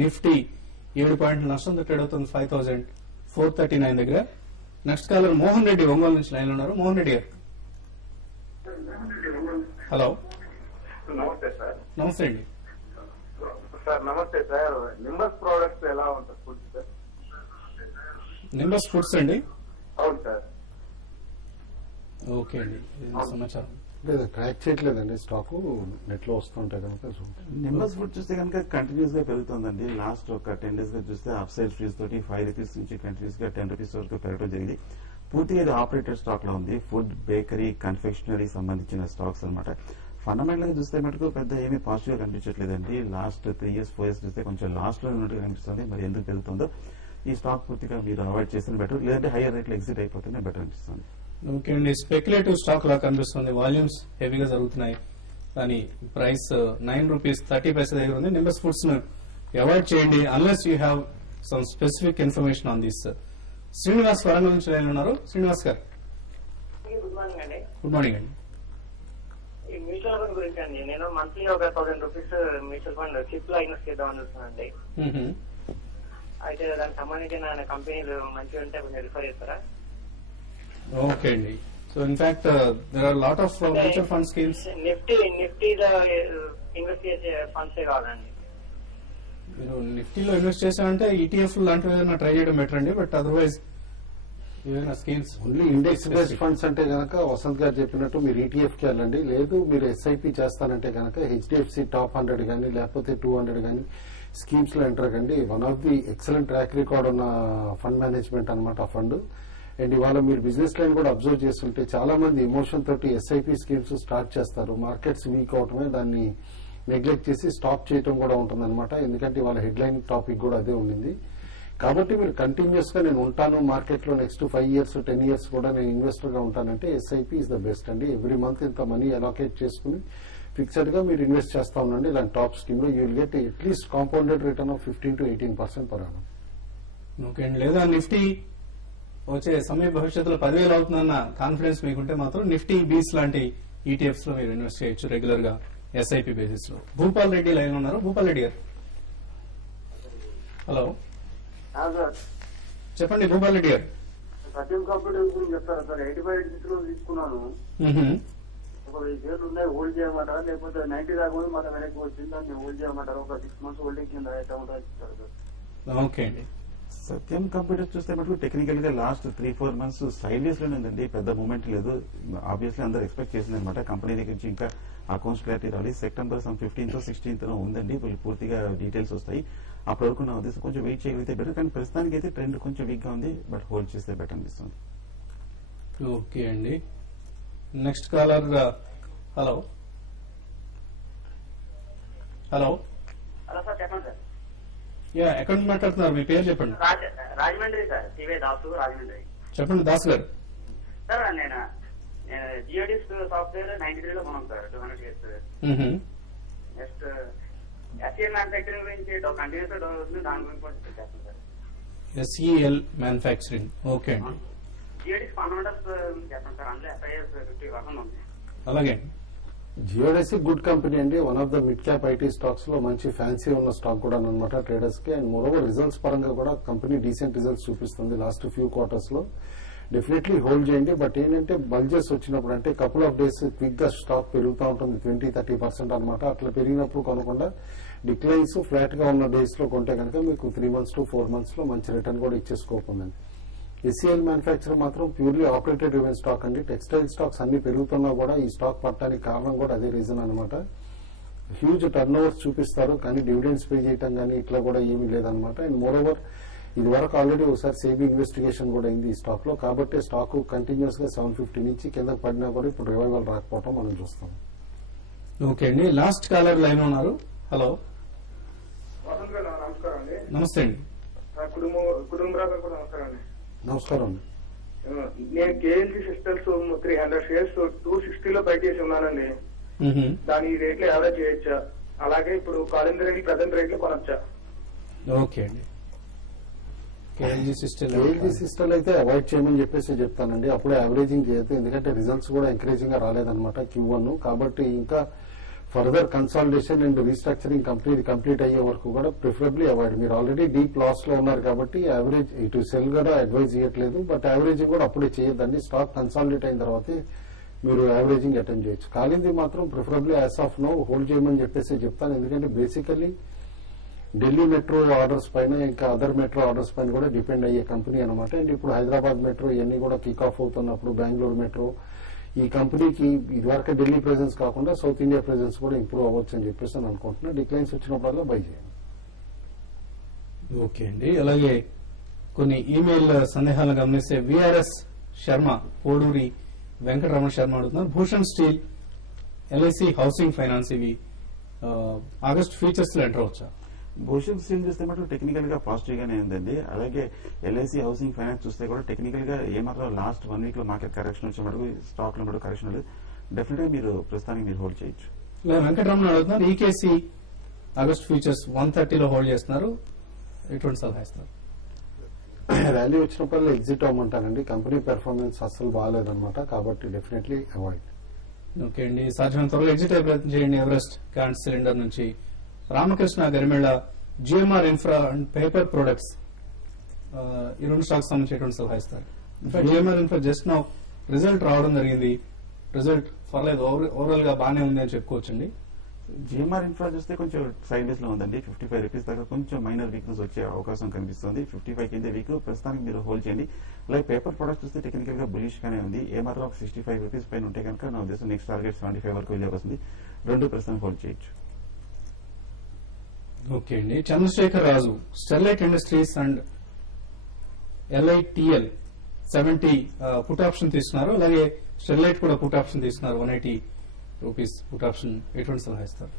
Nifty 7 పాయింట్ల నష్టంతో trade అవుతుంది 5439 దగ్గర. నెక్స్ట్ కాలర్ మోహన్ రెడ్డి ఒంగోలు నుంచి లైన్ లో ఉన్నారు. మోహన్ రెడ్డి గారు హలో. నమస్తే సార్. నమస్తే అండి సార్. నమస్తే సార్. నింబస్ ప్రోడక్ట్స్ ఎలా ఉంటుంది ఫుడ్ సార్? నింబస్ ఫుడ్స్ అండి. అవును సార్. ఓకే అండి, సమాచారం లేదా ట్రాక్ చేయట్లేదండి, స్టాక్ నెట్ లో వస్తుంటాయి కనుక. నింబస్ ఫుడ్ చూస్తే కనుక కంటిన్యూస్ గా పెరుగుతుందండి. లాస్ట్ ఒక 10 days గా చూస్తే అప్ సైడ్ ఫ్రీజ్ తోటి 5 రూపీస్ నుంచి కంటిన్యూస్ గా 10 రూపీస్ వరకు పెరగడం జరిగింది. పూర్తిగా ఇది ఆపరేటెడ్ స్టాక్ లో ఉంది. ఫుడ్, బేకరీ, కన్ఫెక్షనరీ సంబంధించిన స్టాక్స్ అనమాట. ఫండమెంటల్ గా చూస్తే మటుకు పెద్ద ఏమీ పాజిటివ్ గా కనిపించట్లేదండి. లాస్ట్ 3 years 4 years చూస్తే కొంచెం లాస్ట్ లో ఉన్నట్టుగా కనిపిస్తుంది. మరి ఎందుకు పెరుగుతుందో ఈ స్టాక్ పూర్తిగా మీరు అవాయిడ్ చేసిన బెటర్, లేదంటే హైయర్ రేట్లు ఎగ్జిట్ అయిపోతేనే బెటర్ అనిపిస్తుంది. ఓకే అండి, స్పెక్యులేటివ్ స్టాక్ లా కనిపిస్తుంది. వాల్యూమ్స్ హెవీగా జరుగుతున్నాయి కానీ ప్రైస్ 9 రూపీస్ 30 పైసా దగ్గర ఉంది. నింబస్ ఫుడ్స్ ను అవాయిడ్ చేయండి unless you have some specific information on this. Srinivas Warangal నుంచి లైన్ ఉన్నారు. శ్రీనివాస్ గారు గుడ్ మార్నింగ్ అండి. గుడ్ మార్నింగ్ అండి. ఈ మ్యూచువల్ ఫండ్ గురించి అండి, నేను మంత్లీ ఒక 1000 రూపీస్ మ్యూచువల్ ఫండ్ షిప్ లో ఇన్వెస్ట్ చేద్దామని చూస్తున్నానండి. అయితే దానికి సంబంధించిన కంపెనీలు మంచిగా ఉంటే కొంచెం రిఫర్ చేస్తారా? ఓకే అండి. So in fact there are lot of mutual fund schemes. నిఫ్టీలో ఇన్వెస్ట్ చేసే ఫండ్స్ కావాలండి. మీరు నిఫ్టీలో ఇన్వెస్ట్ చేశారంటే ఈటీఎఫ్ లాంటివి ఏదైనా ట్రై చేయడం బెటర్ అండి. బట్ అదర్వైజ్ ఏదైనా schemes only index based funds అంటే కనుక వసంత్ గారు చెప్పినట్టు మీరు ఈటీఎఫ్ కి వెళ్ళండి. లేదు మీరు ఎస్ఐపి చేస్తానంటే కనుక హెచ్డిఎఫ్సి టాప్ 100 కానీ లేకపోతే 200 కానీ స్కీమ్స్ లో ఎంటర్ కండి. One of the excellent track record ఉన్న ఫండ్ మేనేజ్మెంట్ అనమాట ఫండ్. అండ్ ఇవాళ మీరు బిజినెస్ లైన్ కూడా అబ్జర్వ్ చేస్తుంటే చాలా మంది ఎమోషన్ తోటి ఎస్ఐపి స్కీమ్స్ స్టార్ట్ చేస్తారు. మార్కెట్స్ వీక్ అవటమే దాన్ని నెగ్లెక్ట్ చేసి స్టాప్ చేయడం కూడా ఉంటుందన్నమాట. ఎందుకంటే ఇవాళ హెడ్లైన్ టాపిక్ కూడా అదే ఉండింది. కాబట్టి మీరు కంటిన్యూస్ గా నేను ఉంటాను మార్కెట్ లో నెక్స్ట్ 5 years 10 years కూడా నేను ఇన్వెస్టర్ గా ఉంటానంటే ఎస్ఐపి ఇస్ ద బెస్ట్ అండి. ఎవ్రీ మంత్ ఇంత మనీ అలొకేట్ చేసుకుని ఫిక్స్డ్ గా మీరు ఇన్వెస్ట్ చేస్తా ఉండండి. ఇలాంటి టాప్ స్కీమ్ లో you will get at least compounded return of 15 to 18% per annum. Okay అండి. లేదా నిఫ్టీ వచ్చే సమయ భవిష్యత్తులో 10,000 అవుతుందన్న కాన్ఫిడెన్స్ మీకుంటే మాత్రం నిఫ్టీ బీస్ లాంటి ఈటీఎఫ్స్ లో మీరు ఇన్వెస్ట్ చేయొచ్చు రెగ్యులర్ గా ఎస్ఐపి బేసిస్ లో. భూపాల్ రెడ్డి లైన్ ఉన్నారు. భూపాల్ రెడ్డి గారు హలో. చెప్పండి భూపాల్ రెడ్డి గారు. సత్యం కంప్యూటర్ గురించి చెప్తారా సార్? 85 లో తీసుకున్నాను. ఒక 1000 షేర్లు ఉన్నాయి. హోల్డ్ చేయమంటారా లేకపోతే 90 దాకా మళ్ళీ వెనక్కి వచ్చింది దాన్ని హోల్డ్ చేయమంటారా? ఒక 6 months హోల్డింగ్ కింద అయితే ఉంటారు సార్. ఓకే అండి. సత్యం కంప్యూటర్స్ చూస్తే మటుకు టెక్నికల్ గా లాస్ట్ 3-4 months సైడ్ వేస్ లోనే ఉందండి. పెద్ద మూమెంట్ లేదు. ఆబ్వియస్లీ అందరూ ఎక్స్పెక్ట్ చేసింది అనమాట. కంపెనీ దగ్గర నుంచి ఇంకా అకౌంట్స్ క్లారిటీ రావాలి. సెప్టెంబర్ 15th or 16th ఉందండి. పూర్తిగా డీటెయిల్స్ వస్తాయి. అప్పటి వరకు నా ఉద్దేశం కొంచెం వెయిట్ చేయగలిగితే బెటర్. కానీ ప్రస్తుతానికి అయితే ట్రెండ్ కొంచెం వీక్ గా ఉంది. బట్ హోల్డ్ చేస్తే బెటర్ అనిపిస్తుంది. ఓకే అండి. Next caller hello. Hello hello sir, చెప్పండి సార్. యా, ఎక్కడ నుంచి మాట్లాడుతున్నారు? మీ పేరు చెప్పండి. రాజమండ్రి సార్. సివే దాసు, రాజమండ్రి. చెప్పండి దాస్ గారు. సార్ నేను జియోడిస్ సాఫ్ట్వేర్ 93 లో కొన్నాను sir, 200 shares. Next SEL manufacturing గురించి కంటిన్యూస్ డౌన్ అవుతుంది, దాని గురించి కూడా చెప్పండి సార్. SEL manufacturing. ఓకే అండి. జియోడిస్ ఫండమెంటల్స్ చెప్పండి సార్. అందులో ఎస్ఐఎస్ 50% ఉంది. అలాగే జియోడెసి గుడ్ కంపెనీ అండి. One of the mid cap IT stocks లో మంచి ఫ్యాన్సీ ఉన్న స్టాక్ కూడా అనమాట ట్రేడర్స్ కి. అండ్ మోరోవర్ రిజల్ట్స్ పరంగా కూడా కంపెనీ డీసెంట్ రిజల్ట్స్ చూపిస్తుంది లాస్ట్ ఫ్యూ క్వార్టర్స్ లో. డెఫినెట్లీ హోల్డ్ చేయండి. బట్ ఏంటంటే బల్జెస్ వచ్చినప్పుడు అంటే కపుల్ ఆఫ్ డేస్ క్విక్ గా స్టాక్ పెరుగుతూ ఉంటుంది 20-30% అనమాట. అట్లా పెరిగినప్పుడు కొనకుండా డిక్లైన్స్ ఫ్లాట్ గా ఉన్న డేస్ లో కొంటే కనుక మీకు 3 months to 4 months లో మంచి రిటర్న్ కూడా ఇచ్చే స్కోప్ ఉందండి. ఎస్సీఎల్ మ్యానుఫ్యాక్చర్ మాత్రం ప్యూర్లీ ఆపరేటెడ్ రివెన్ స్టాక్ అండి. టెక్స్టైల్ స్టాక్స్ అన్ని పెరుగుతున్నా కూడా ఈ స్టాక్ పట్టడానికి కారణం కూడా అదే రీజన్ అనమాట. హ్యూజ్ టర్న్ ఓవర్స్ చూపిస్తారు కానీ డివిడెండ్స్ పే చేయటం కానీ ఇట్లా కూడా ఏమీ లేదనమాట. అండ్ మోరోవర్ ఇది వరకు ఆల్రెడీ ఒకసారి సేబీ ఇన్వెస్టిగేషన్ కూడా అయింది ఈ స్టాక్ లో. కాబట్టి స్టాక్ కంటిన్యూస్ గా 750 నుంచి కిందకు పడినా కూడా ఇప్పుడు రివైవల్ రాకపోవడం మనం చూస్తాం. ఓకే అండి. లాస్ట్ కాలర్ లైన్ ఉన్నారు. హలో. నమస్కారం అండి. నమస్తే అండి. కుటుంబరావు కూడా నమస్కారం అండి. నమస్కారం అండి. నేను కేఎల్సీ సిస్టమ్స్ 300 shares 260 లో బై చేసి ఉన్నానండి. దాని రేట్ లో యావరేజ్ చేయొచ్చా? అలాగే ఇప్పుడు కాలింగ్ రేట్ ప్రజెంట్ రేట్ లో కొనొచ్చా? ఓకే అండి. కేఎల్జీ సిస్టమ్ అయితే అవాయిడ్ చేయమని చెప్పేసి చెప్తానండి. అప్పుడే యావరేజింగ్ చేయొద్దు. ఎందుకంటే రిజల్ట్స్ కూడా ఎంకరేజింగ్ గా రాలేదన్నమాట Q1. కాబట్టి ఇంకా further consolidation and restructuring company complete అయ్యే వరకు కూడా ప్రిఫరబ్లీ అవాయిడ్. మీరు ఆల్రెడీ డీప్ లాస్ లో ఉన్నారు కాబట్టి యావరేజ్ ఇటు సెల్ కూడా అడ్వైజ్ చేయట్లేదు, బట్ యావరేజింగ్ కూడా అప్పుడే చేయొద్దండి. స్టాక్ కన్సాలిడేట్ అయిన తర్వాతే మీరు యావరేజింగ్ అటెండ్ చేయొచ్చు. కాలింది మాత్రం preferably as of now hold చేయమని చెప్పేసి చెప్తాను. ఎందుకంటే బేసికల్లీ ఢిల్లీ మెట్రో ఆర్డర్స్ పైన ఇంకా అదర్ మెట్రో ఆర్డర్స్ పైన కూడా డిపెండ్ అయ్యే కంపెనీ అనమాట. అండ్ ఇప్పుడు హైదరాబాద్ మెట్రో ఇవన్నీ కూడా కిక్ ఆఫ్ అవుతున్నప్పుడు బెంగళూరు మెట్రో ఈ కంపెనీకి ఇదివరకు ఢిల్లీ ప్రెజెన్స్ కాకుండా సౌత్ ఇండియా ప్రెజెన్స్ కూడా ఇంప్రూవ్ అవ్వచ్చు అని చెప్పేసి నేను అనుకుంటున్నా. డిక్లైన్స్ వచ్చినప్పుడల్లా బై చేయండి. ఓకే అండి. అలాగే కొన్ని ఈమెయిల్ సందేహాలను గమనిస్తే విఆర్ఎస్ శర్మ, పోడూరి వెంకటరమణ శర్మ అడుగుతున్నారు, Bhushan steel, LIC housing finance ఇవి ఆగస్ట్ ఫ్యూచర్స్ లో ఎంటర్ అవచ్చా? భూషణ్ స్టీల్ చూస్తే మాత్రం టెక్నికల్ గా పాజిటివ్ గానే ఉందండి. అలాగే ఎల్ఐసి హౌసింగ్ ఫైనాన్స్ చూస్తే కూడా టెక్నికల్ గా ఏమాత్రం లాస్ట్ 1 వీక్ లో మార్కెట్ కరెక్షన్ వచ్చే మటుకు స్టాక్ లో మటుకు కరెక్షన్ లేదు. డెఫినెట్ గా మీరు ప్రస్తుతానికి మీరు హోల్డ్ చేయొచ్చు. ఇలా వెంకటరమణ అడుగుతున్నారు, ఈకేసీ ఆగస్ట్ ఫ్యూచర్స్ 130 లో హోల్డ్ చేస్తున్నారు, ఎటువంటి సలహా ఇస్తారు? ర్యాలీ వచ్చినప్పుడు ఎగ్జిట్ అవ్వమంటానండి. కంపెనీ పెర్ఫార్మెన్స్ అస్సలు బాగాలేదన్నమాట, కాబట్టి డెఫినెట్లీ అవాయిడ్. ఓకే అండి. సాధ్యమైన త్వరలో ఎగ్జిట్ అయ్యే ప్రయత్నం చేయండి ఎవరెస్ట్ క్యాంట్ సిలిండర్ నుంచి. Ramakrishna Garimella, GMR infra and paper products ఈ రెండు స్టాక్స్ సంబంధించి ఎటువంటి సలహా ఇస్తారు? GMR infra just now result రావడం జరిగింది, రిజల్ట్ పర్లేదు, ఓవరాల్ గా బాగానే ఉంది అని చెప్పుకోవచ్చండి. జిఎంఆర్ ఇన్ఫ్రా చూస్తే కొంచెం సైడ్ వేస్ లో ఉందండి. 55 రూపీస్ దాకా కొంచెం మైనర్ వీక్నెస్ వచ్చే అవకాశం కనిపిస్తుంది. 55 కింద వీక్ ప్రస్తుతానికి మీరు హోల్డ్ చేయండి. అలాగే పేపర్ ప్రొడక్ట్స్ చూస్తే టెక్నికల్ గా బులిష్ గానే ఉంది. ఏమాత్రం ఒక 65 రూపీస్ పైన ఉంటే కనుక నా ఉద్దేశం నెక్స్ట్ టార్గెట్ 75 వరకు వెళ్ళే వస్తుంది. రెండు ప్రస్తుతానికి హోల్డ్ చేయొచ్చు. ఓకే అండి. Chandrashekhar Raju, Sterlite Industries and LITL 70 put option తీసుకున్నారు, అలాగే స్టెర్లైట్ కూడా పుట్ ఆప్షన్ తీసుకున్నారు 180 రూపీస్ పుట్ ఆప్షన్, ఎటువంటి సలహా ఇస్తారు?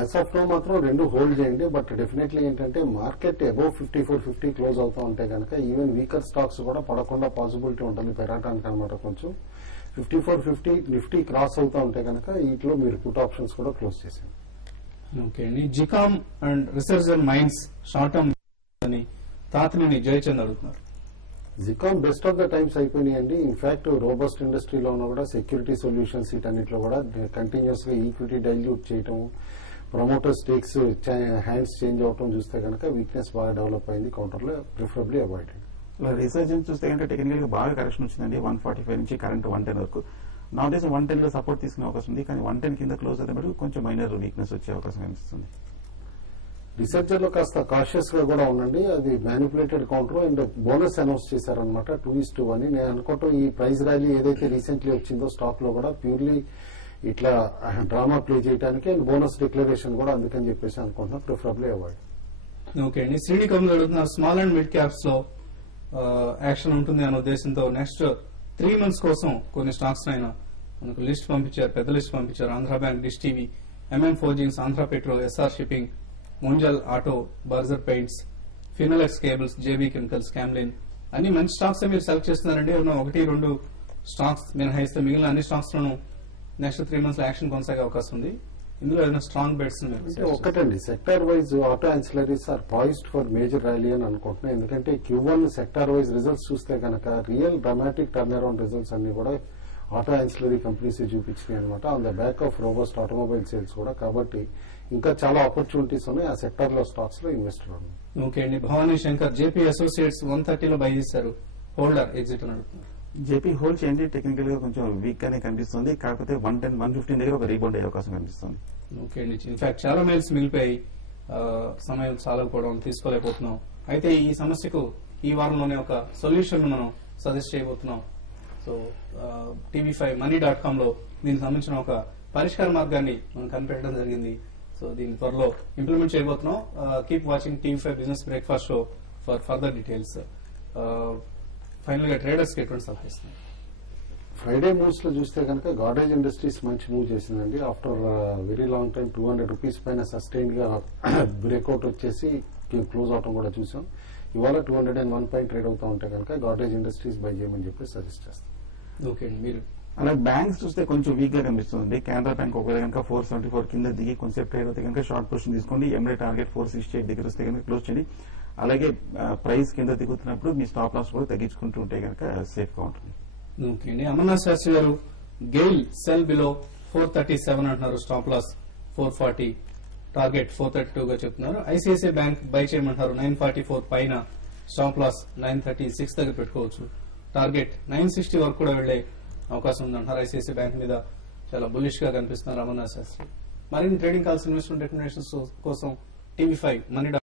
యాజ్ ఆఫ్ నో మాత్రం రెండు హోల్డ్ చేయండి. బట్ డెఫినెట్లీ ఏంటంటే మార్కెట్ అబౌవ్ 5450 క్లోజ్ అవుతా ఉంటే కనుక ఈవెన్ వీకర్ స్టాక్స్ కూడా పడకుండా పాసిబిలిటీ ఉంటుంది పెరగడానికి అనమాట. కొంచెం 5450 నిఫ్టీ క్రాస్ అవుతా ఉంటే కనుక వీటిలో మీరు పుట్ ఆప్షన్స్ కూడా క్లోజ్ చేసేయండి. ఓకే అండి. జికామ్ అండ్ రిసర్జన్ మైన్స్ షార్ట్ టర్మ్ అని తాతనేని జయచంద్ అడుగుతున్నారు. జికామ్ బెస్ట్ ఆఫ్ ద టైమ్స్ అయిపోయినాయండి. ఇన్ఫాక్ట్ రోబస్ట్ ఇండస్ట్రీలో ఉన్న కూడా సెక్యూరిటీ సొల్యూషన్స్ వీటన్నిటిలో కూడా కంటిన్యూస్ గా ఈక్విటీ డైల్యూట్ చేయటం, ప్రమోటర్ స్టేక్స్ హ్యాండ్స్ చేంజ్ అవటం చూస్తే కనుక వీక్నెస్ బాగా డెవలప్ అయింది కౌంటర్ లో, ప్రిఫరబ్లీ అవాయిడ్. రీసెర్చ్ చూస్తే కనుక టెక్నికల్ గా బాగా కరెక్షన్ వచ్చిందండి. 145 నుంచి కరెంట్ 110 వరకు. నా ఉద్దేశం 110 లో సపోర్ట్ తీసుకునే అవకాశం ఉంది, కానీ 110 కింద క్లోజ్ అయితే కొంచెం మైనర్ వీక్నెస్ వచ్చే అవకాశం కనిపిస్తుంది. రీసెర్చర్ లో కాస్త కాషియస్ గా కూడా ఉండండి. అది manipulated counter and bonus announce చేశారనమాట 2:1 నేను అనుకోవటం ఈ ప్రైస్ ర్యాలీ ఏదైతే రీసెంట్లీ వచ్చిందో స్టాక్ లో కూడా ప్యూర్లీ ఇట్లా డ్రామా ప్లే చేయడానికి అండ్ బోనస్ డిక్లరేషన్ కూడా అందుకని చెప్పేసి అనుకుంటున్నా, ప్రిఫరబ్లీ అవాయిడ్. ఓకే అండి. శ్రీని కమల్ అడుగుతున్నారు, స్మాల్ అండ్ మిడ్ క్యాప్స్ లో యాక్షన్ ఉంటుంది అనే ఉద్దేశంతో నెక్స్ట్ 3 months కోసం కొన్ని స్టాక్స్ అయినా మనకు లిస్ట్ పంపించారు, పెద్ద లిస్ట్ పంపించారు. Andhra bank, dish TV, MM forgings, Andhra petro, SR shipping, Munjal auto, Berger paints, Finolex cables, JB chemicals, Camlin అన్ని మంచి స్టాక్స్ మీరు సెలెక్ట్ చేస్తున్నారండి. 1-2 స్టాక్స్ మినహాయిస్తే మిగిలిన అన్ని స్టాక్స్ లోనూ నెక్స్ట్ 3 months లో యాక్షన్ కొనసాగే అవకాశం ఉంది. ఇందులో ఏదైనా స్ట్రాంగ్ బెట్స్ ఒకటండి, sector wise auto ancillaries are poised for major rally అని అనుకుంటున్నాను. ఎందుకంటే Q1 సెక్టార్ వైజ్ రిజల్ట్స్ చూస్తే కనుక real dramatic turn around results అన్ని కూడా ఆటో యాన్సిలరీ కంపెనీస్ చూపించినాయి అనమాట, on the back of robust automobile sales కూడా. కాబట్టి ఇంకా చాలా ఆపర్చునిటీస్ ఉన్నాయి ఆ సెక్టార్ లో స్టాక్స్ లో ఇన్వెస్ట్ అవ్వండి. ఓకే అండి. భవానీ శంకర్, జేపీ అసోసియేట్స్ 130 లో బై చేశారు, హోల్డర్, ఎగ్జిట్ అని అడుగుతున్నారు. జేపీ హోల్డ్ చేయండి. టెక్నికల్ గా కొంచెం వీక్ గానే కనిపిస్తుంది, కాకపోతే 110, 115 దగ్గర ఒక రీబౌండ్ అయ్యే అవకాశం కనిపిస్తుంది. ఓకే అండి. ఇన్ఫాక్ట్ చాలా మెయిల్స్ మిగిలిపోయి సమయం చాలకపోవడం తీసుకోలేకపోతున్నాం. అయితే ఈ సమస్యకు ఈ వారంలోనే ఒక సొల్యూషన్ మనం సజెస్ట్ చేయబోతున్నాం. సో tv5money.com లో దీనికి సంబంధించిన ఒక పరిష్కార మార్గాన్ని మనం కనిపెట్టడం జరిగింది. సో దీన్ని త్వరలో ఇంప్లిమెంట్ చేయబోతున్నాం. Keep watching TV5 business breakfast show for further details. Final గా ట్రేడర్స్ కి ఎటువంటి సలహా ఇస్తున్నాం? ఫ్రైడే మూవ్స్ లో చూస్తే కనుక గాడ్రేజ్ ఇండస్ట్రీస్ మంచి మూవ్ చేసిందండి. After very long time 200 rupees పైన సస్టైన్ గా బ్రేక్అవుట్ వచ్చేసి క్లోజ్ అవటం కూడా చూసాం. ఇవాళ 201 పైన ట్రేడ్ అవుతా ఉంటే కనుక గాడ్రేజ్ ఇండస్ట్రీస్ బై చేయమని చెప్పి సజెస్ట్ చేస్తాం. ఓకే అండి. మీరు అలాగే బ్యాంక్స్ చూస్తే కొంచెం వీక్ గా కనిపిస్తుంది. కెనరా బ్యాంక్ ఒకవేళ కనుక 474 కింద దిగి కొంచెం ట్రేడ్ అవుతే కనుక షార్ట్ పొజిషన్ తీసుకోండి. ఎంఏ టార్గెట్ 468 దగ్గర వస్తే కనుక క్లోజ్ చేయండి. అలాగే ప్రైస్ కింద దిగుతున్నప్పుడు మీ స్టాప్ లాస్ కూడా తగ్గించుకుంటూ ఉంటే కనుక సేఫ్ గా ఉంటుంది. ఓకే అండి. అమర్నాథ్ శాస్త్రి గారు, గెయిల్ సెల్ బిలో 437 అంటున్నారు, స్టాప్ లాస్ 440, టార్గెట్ 432 గా చెప్తున్నారు. ఐసిఐసిఐ బ్యాంక్ బై చేయమంటారు 944 పైన, స్టాప్ లాస్ 936 దగ్గర పెట్టుకోవచ్చు. టార్గెట్ 960 వరకు కూడా వెళ్లే అవకాశం ఉందంటారు. ఐసిఐసిఐ బ్యాంక్ మీద చాలా బులిష్ గా కనిపిస్తున్నారు అమర్నాథ్ శాస్త్రి. మరిన్ని ట్రేడింగ్ కాల్స్, ఇన్వెస్ట్మెంట్ రికమెండేషన్స్ కోసం TV5 మనీ